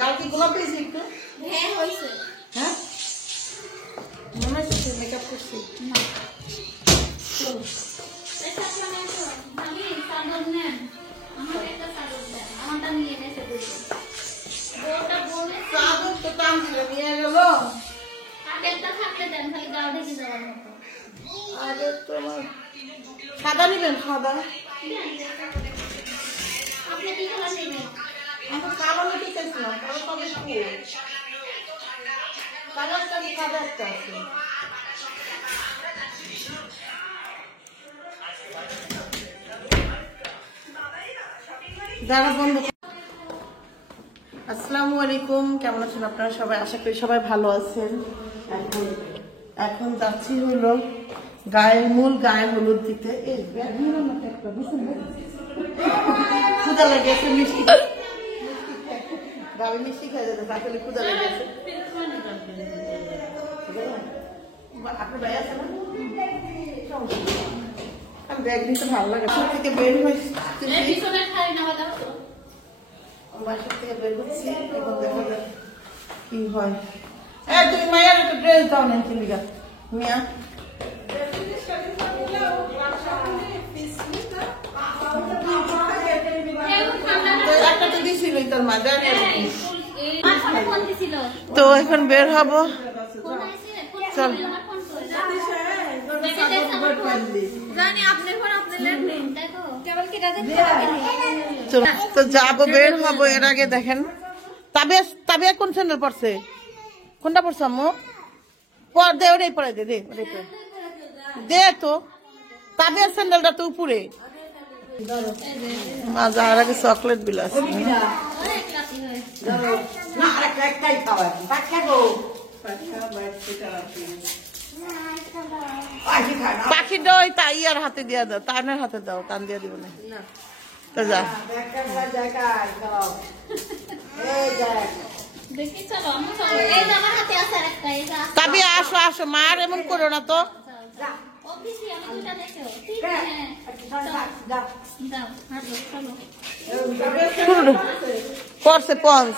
গাল কি গোলাপ পেয়েছি একটু? হ্যাঁ হয়েছে। হ্যাঁ মনে হচ্ছে মেকআপ করছি না। সাদা নিবেন? সাদা আপনি কি কালার নেবেন? এখন কালো নিতে চাইছিলাম, কালো কবে কালারটা সাদা একটা আছে। যারা বন্ধু আসসালামু আলাইকুম, কেমন আছেন আপনারা সবাই? আশা করি সবাই ভালো আছেন। এখন যাচ্ছি হলো মূল গায়ে হলুদ দিতে। ক্ষুদা লেগেছে, মিষ্টি গায়ে মিষ্টি খেয়ে যেতে আসলে ক্ষুদা লেগেছে। আপনার ভাই আছে না? ব্যাগ নিতে ভালো লাগে। থেকে বের হয়েছে, বাসার থেকে বের হচ্ছি, এখন দেখা যাক কি হয়। তুমি মায়ের একটু ড্রেস দাও না চিলিকা মিয়া। একটা তো দিছিল তোর মা, তো এখন বের হবো। চল তো যাবো, বের হবো। এর আগে দেখেন তাবিয়া কোন স্যান্ডেল পড়ছে? কোনটা পড়ছে আম্মু? পর দে, ওটাই পড়াই দে, দে তো। তাবিয়ার স্যান্ডেলটা তো উপরে। মা যাওয়ার আগে চকলেট বিল আছে। পাখিটা ওই তাইয়ার হাতে দিয়া দাও, তানের হাতে দাও, টান দিয়া দিব না। যা তাবি আসো আসো, মার এমন করো না তো। করছে পঞ্চ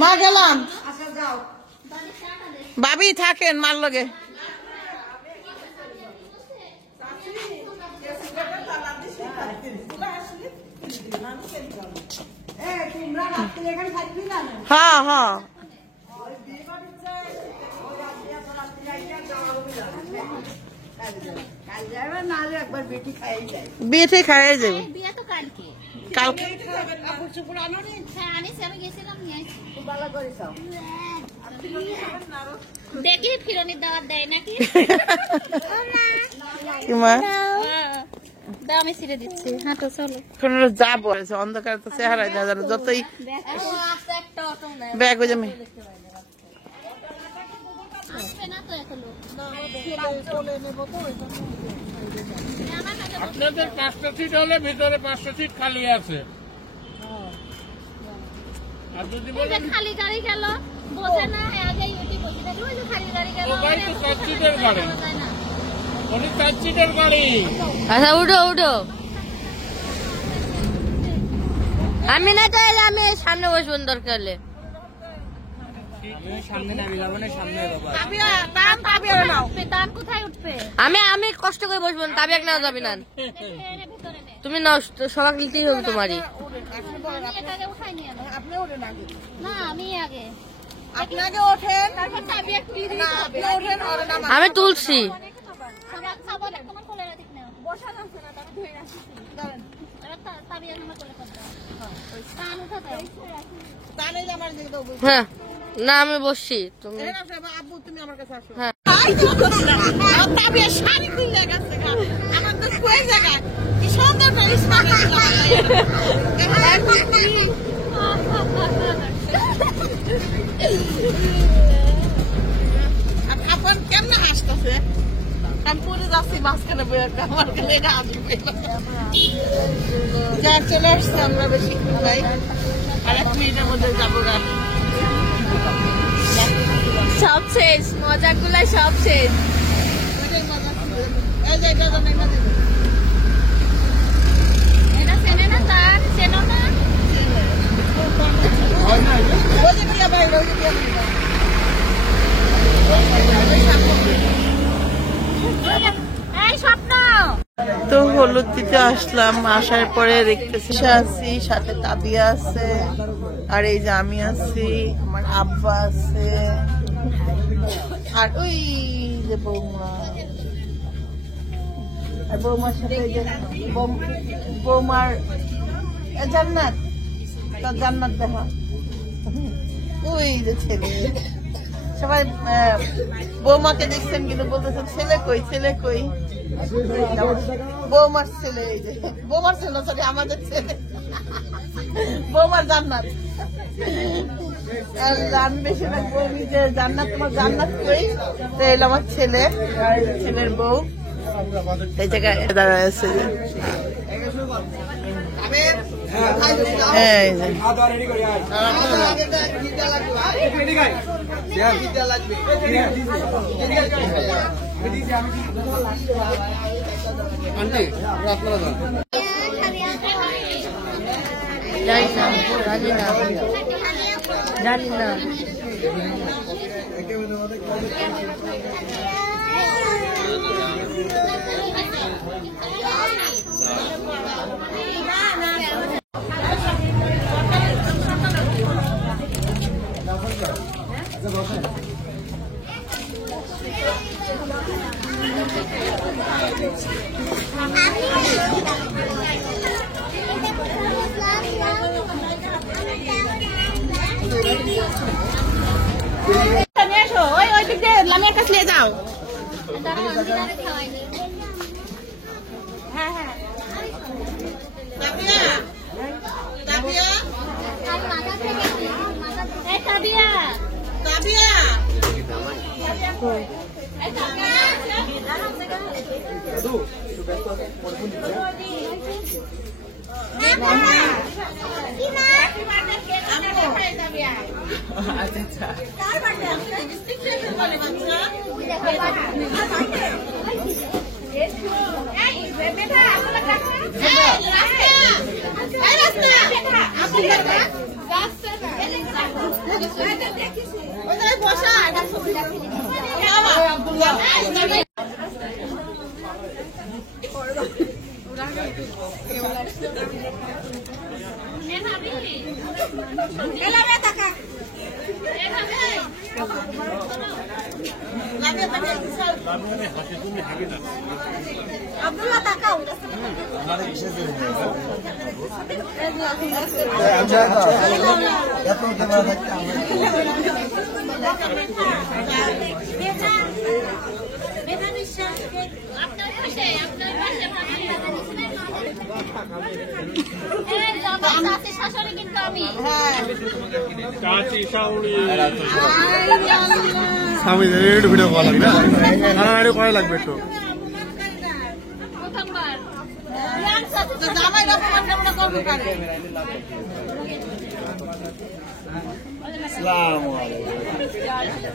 মা, গেলাম। ভাবি থাকেন মার লগে। হ্যাঁ হ্যাঁ, বিয়ে খাই যাবে কালকে। দেখি ফিরনির দাওয়াত দেয় নাকি? আমি ছিঁড়ে দিচ্ছি। হ্যাঁ তো চলো যাবো, অন্ধকার তো চেহারা দেখা যাবে যতই ব্যাগ হয়ে যাবে। আপনাদের 5টা সিট হলে ভিতরে 5টা সিট খালি আছে। আর যদি বলেন খালি গাড়ি গেল বোঝে না, আগে ইউটি বসে থাকে, ওই যে খালি গাড়ি গেল। ও গাড়ি তো 4 সিটের গাড়ি, ওই 4 সিটের গাড়ি। আচ্ছা উঠো উঠো। আমি না চাইলে আমি সামনে বসবো দরকার হলে। আমি কষ্ট করে বসবো, তাবিয়া নেওয়া যাবে না। তুমি নাও, সবাই নিতেই হবে তোমারই। আমি তুলছি। হ্যাঁ না আমি বসছি, তুমি আব্বু তুমি আমার কাছে আসো। হ্যাঁ। তাবিয়া শাড়ি খুলে গেছে গা। আমার তো কই জায়গা কি সুন্দর করে সাজানো আর আপন কেমনে হাসতেছে? আমি পরে যাচ্ছি মাঝখানে বইয়ের আমার গেলে না আসবে যা চলে আসছে আমরা বেশি ভাই আর 1 মিনিটের মধ্যে যাবো গা। সব শেষ, মজাগুলা সব শেষ। এটা চেনে না তার, চেনো না? এই স্বপ্ন তো হলুদ দিতে আসলাম, আসার পরে দেখতেছি আছি সাথে তাবিয়া আছে আর এই যে আমি আছি, আমার আব্বা আছে আর ওই যে বৌমা আর বৌমার সাথে ওই যে বৌমার জান্নাত, তার জান্নাত দেখা ওই যে ছেলে সবাই বৌমাকে দেখছেন কিন্তু বলতেছেন ছেলে কই ছেলে কই, বৌমার ছেলে এই যে বৌমার ছেলে সরি আমাদের ছেলে বৌমার জান্নাত আমি বেশিরভাগ বৌমি যে জান্নাত তোমার জান্নাত কই, তো এলো আমার ছেলে আর ছেলের বউ এই জায়গায় দাঁড়ায় আছে যে এই যে জানি না ওই দিক দিয়ে লামিয়ার কাছে নিয়ে যাও। হ্যাঁ হ্যাঁ তাবিয়া তাবিয়া এই তাবিয়া তাবিয়া আব্দুল্লাহ তাকাও আপনার পাশে শাশুড়ি কিন্তু আমি চাচি শাশুড়ি স্বামী ভিডিও করা লাগবে না করা লাগবে একটু প্রথমবার জামাই রকম করবো কারে আসসালামু আলাইকুম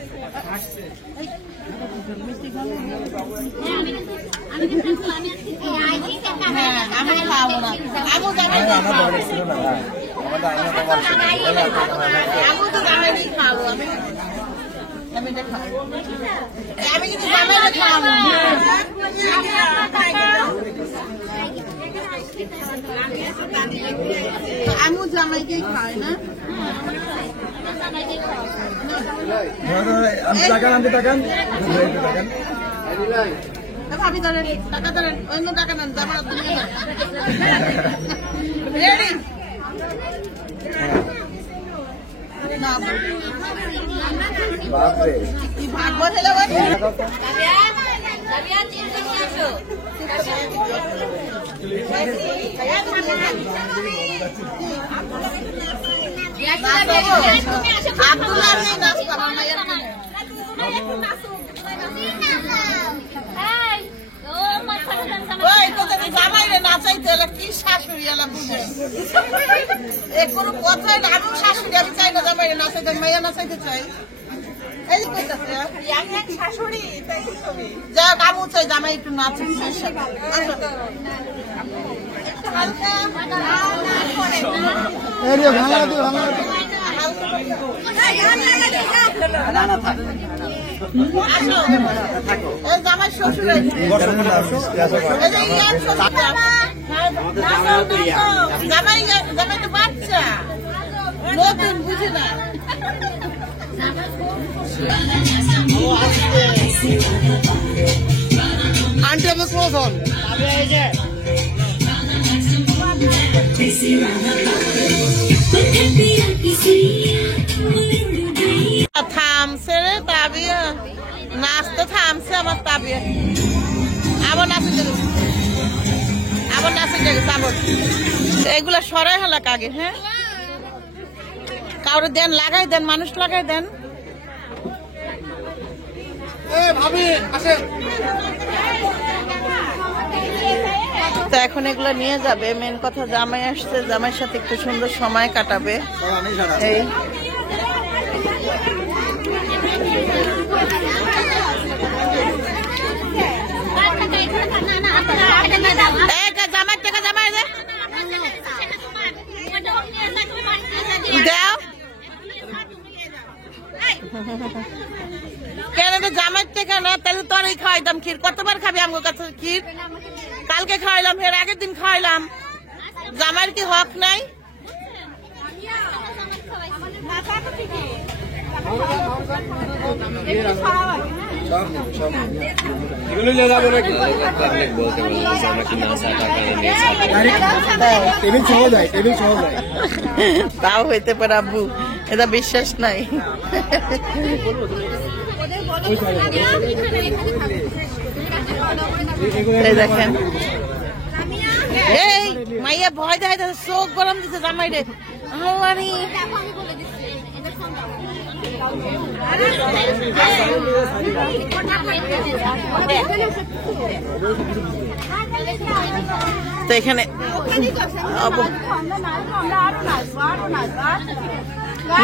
আমি খাবো না আমু জামাই আমু তো জামাই খাবো আমি এটা খাবো আমি কিন্তু জামাই খাবো আমু জামাইকেই খায় না ভাবি ধরেন টাকা ধরেন অন্য টাকা নেন জামার রেডি না কি ভাগবো ছেলে বলছে আব্দুল্লাহ নেই নাস্তা বানাইয়া কি শাশুড়ি এলা বুঝে কোনো কথাই না আমি শাশুড়ি আমি চাই না জামাই নাচাইতে মাইয়া নাচাইতে চাই এই কইতাছে শাশুড়ি যা কামু চাই জামাই একটু নাচে জামাই শ্বশুর জামাই জামাই তো বাচ্চা নতুন বুঝে না আন্টি আমি প্রথম থামছে রে তাবিয়া নাচতে থামছে আমার তাবিয়া আবার নাচে গেছে আবার নাচে গেছে আবার এগুলা সরাই হলাক আগে হ্যাঁ কাউরে দেন লাগাই দেন মানুষ লাগাই দেন ভাবি আসে তো এখন এগুলো নিয়ে যাবে মেন কথা জামাই আসছে জামাইয়ের সাথে একটু সুন্দর সময় কাটাবে এই জামাই টাকা জামাই দাও কেন জামাই টাকা না তাহলে তোরই খাওয়াইতাম ক্ষীর কতবার খাবি আমার কাছে ক্ষীর কালকে খাওয়াইলাম এর আগের দিন খাওয়াইলাম জামাইয়ের কি হক নাই তাও হইতে পারে আব্বু এটা বিশ্বাস নাই দেখেন এই মাইয়া ভয় দেয় চোখ গরম দিচ্ছে জামাই রে তো এখানে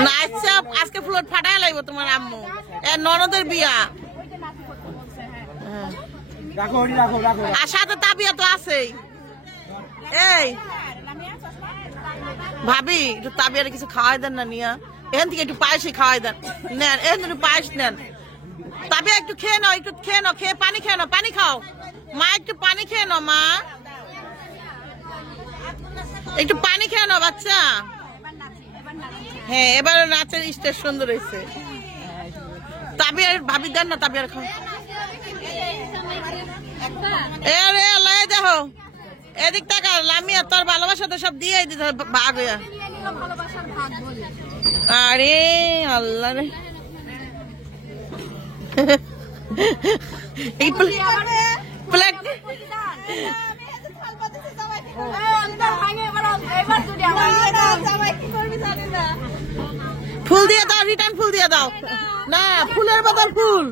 নাচছে আজকে ফ্লোট ফাটাই লাগবে তোমার আম্মু এর ননদের বিয়া আর সাথে তাবিয়া তো আছেই এই ভাবি একটু তাবিয়ারে কিছু খাওয়াই দেন না নিয়া এখান থেকে একটু পায়েসই খাওয়াই দেন নেন এখান থেকে পায়েস নেন তাবিয়া একটু খেয়ে নাও একটু খেয়ে নাও খেয়ে পানি খেয়ে নাও পানি খাও মা একটু পানি খেয়ে নাও মা একটু পানি খেয়ে নাও বাচ্চা হ্যাঁ এবার নাচের স্টেজ সুন্দর হয়েছে তাবিয়ার ভাবি দেন না তাবিয়ার খাও দেখো এদিক টাকা লামিয়া তোর ভালোবাসা তো সব দিয়ে দিতে ভাগ হইয়া আরে আল্লাহ রে প্লেট ফুল দিয়ে দাও রিটার্ন ফুল দিয়ে দাও না ফুলের বদল ফুল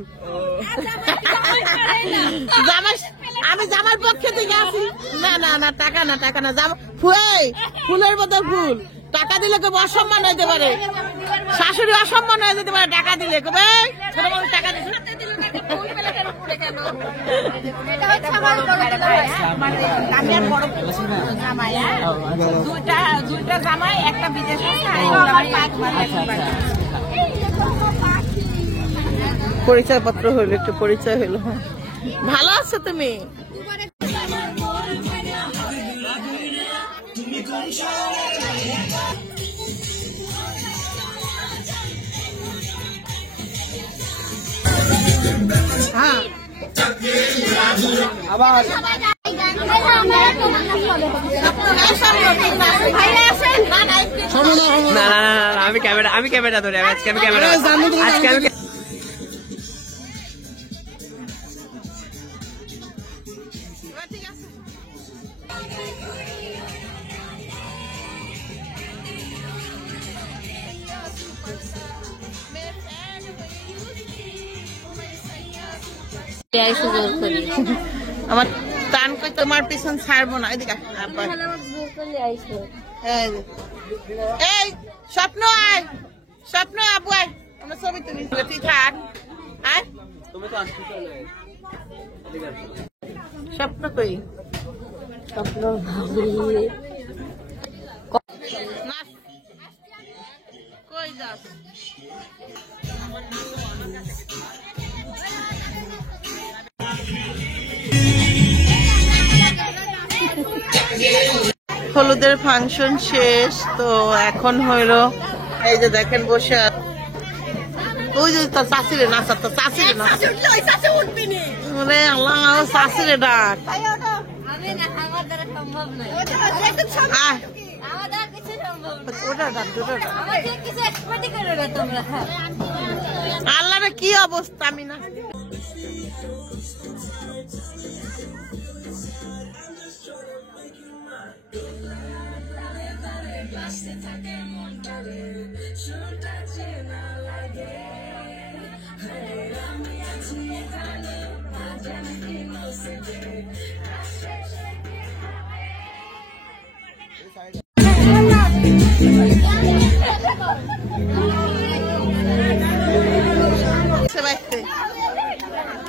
আমি জামার পক্ষে থেকে আসি না না না টাকা না টাকা না ফুলের বদল ফুল টাকা দিলে কেউ অসম্মান হইতে পারে শাশুড়ি অসম্মান হয়ে যেতে পারে টাকা দিলে কবে ছোট মানুষ টাকা দিতে দুইটা জামাই একটা বিদেশে পরিচয়পত্র হইলো একটু পরিচয় হইলো ভালো আছো তুমি আবার না না না না, আমি ক্যামেরা ধরে আজকে আমি ক্যামেরা আজকে আমি আমার টান কই তোমার পিছন ছাড়বো না এদিকে আবার এই স্বপ্ন আয় স্বপ্ন আবু আয় আমরা ছবি তুলি তুই থাক আয় স্বপ্ন কই স্বপ্ন ভাবি নাচ কই যাস হলুদের ফাংশন শেষ তো এখন হইলো এই যে দেখেন বসে ওই যে তার চাষিরে নাচা তো চাষিরে নাচ আল্লাহ চাষিরে ডাক আমার দ্বারা সম্ভব নয় আয় আমার দ্বারা কিছু সম্ভব নয় ওটা ডাক ওটা ডাক আমাকে কিছু এক্সপার্টি করে দাও তোমরা আল্লাহরে কি অবস্থা আমি না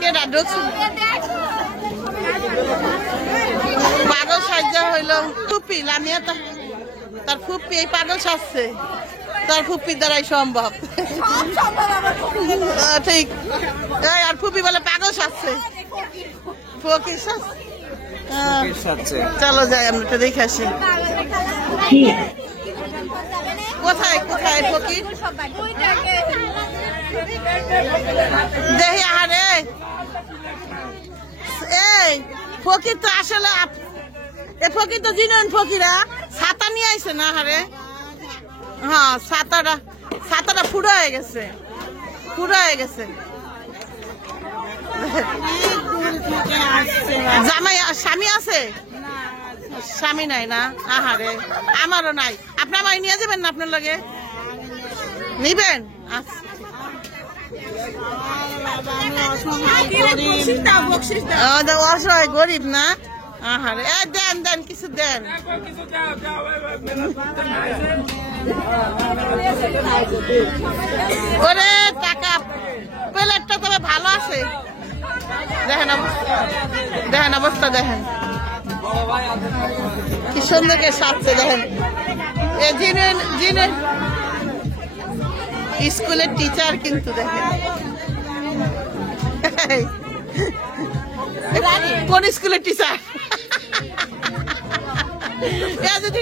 কেডা ঢুকছে পাগল সাজা হইল ফুপি লামিয়া তার ফুপি এই পাগল সাজছে তার ফুপি দ্বারাই সম্ভব ঠিক আর ফুপি বলে পাগল সাজছে ফকির সাজছে চলো যাই আমরা তো দেখে আসি কোথায় কোথায় ফকির দেখি আরে এই ফকির তো আসলে এ ফকির তো জিনেন ফকিরা ছাতা নিয়ে আইছে না হারে হ্যাঁ ছাতাটা ফুড়ো হয়ে গেছে জামাই স্বামী আছে স্বামী নাই না আহারে আমারও নাই আপনার মাই নিয়ে যাবেন না আপনার লগে নিবেন আচ্ছা অসহায় গরিব না আহারে দেন দেন কিছু দেন ওরে টাকা প্লেটটা তবে ভালো আছে দেখেন অবস্থা দেখেন কি সুন্দর করে সাজছে দেখেন জিনের স্কুলের টিচার কিন্তু দেখেন কোন স্কুলের টিচার যদি